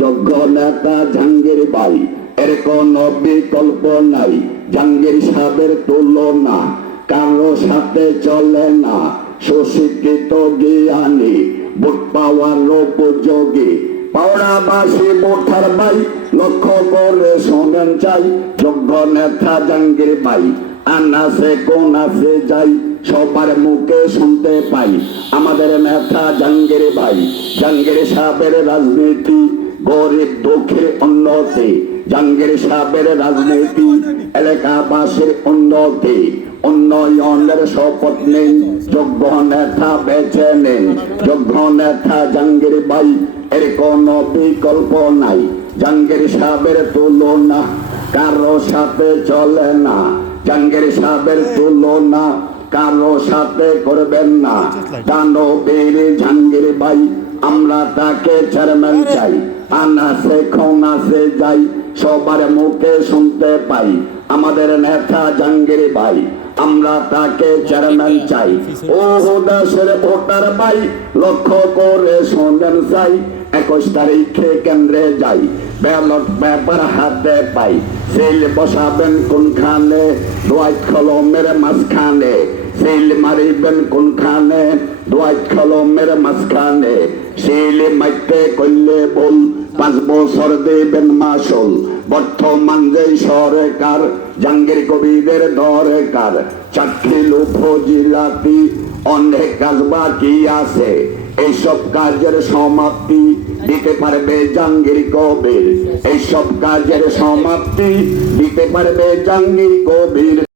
যোগ্য নেতা জাহাঙ্গীর ভাই, এর কোনো বিকল্প নাই। জাহাঙ্গীর সাহেবের তুলনা কারো সাথে চলে না। সুশিক্ষিত জ্ঞানী, ভোট পাওয়ার উপযোগী, পাওড়াবাসী ভোটার ভাই, লক্ষ্য করে শোনেন চাই। যোগ্য নেতা জাহাঙ্গীর ভাই, আনাসে কোনাসে যাই, সবার মুখে শুনতে পাই আমাদের নেতা জাহাঙ্গীর ভাই। জাহাঙ্গীর সাহেবের রাজনীতি গরিব দুঃখের উন্নতি। জাহাঙ্গীর সাহেবের রাজনীতি এলাকাবাসীর উন্নতি। উন্নয়নের শপথ নিন, যোগ্য নেতা বেছে নিন। যোগ্য নেতা জাহাঙ্গীর ভাই, এর কোনো বিকল্প নাই। জাহাঙ্গীর সাহেবের তুলনা কারো সাথে চলে না। জাহাঙ্গীর সাহেবের তুলনা কারো সাথে করবেন না। দানবীর জাহাঙ্গীর ভাই, আমরা তাকে চেয়ারম্যান চাই। আনাসে খনাসে যাই, সবার মুখে শুনতে পাই আমাদের নেতা জাহাঙ্গীর ভাই, আমরা তাকে চেয়ারম্যান চাই। ও দেশের ভোটার ভাই, লক্ষ্য করে শোনেন চাই। 21 তারিখে কেন্দ্রে যাই, ব্যালট পেপার হাতে পাই। সিল বসাবেন কোনখানে? দোয়াত কলমের মাঝখানে। সিল মারিবেন কোনখানে? দোয়াত কলমের মাঝখানে। সিল মাইতে করলে বল, 5 বছর দেবেন মাসুল। বর্তমান যে সরকার জাহাঙ্গীর কবিরের দরকার। চাকরিল উপজেলাতে অনেক কাজ বাকি আছে, এইসব কাজের সমাপ্তি দিতে পারবে জাহাঙ্গীর কবির। এইসব কাজের সমাপ্তি দিতে পারবে জাহাঙ্গীর কবির।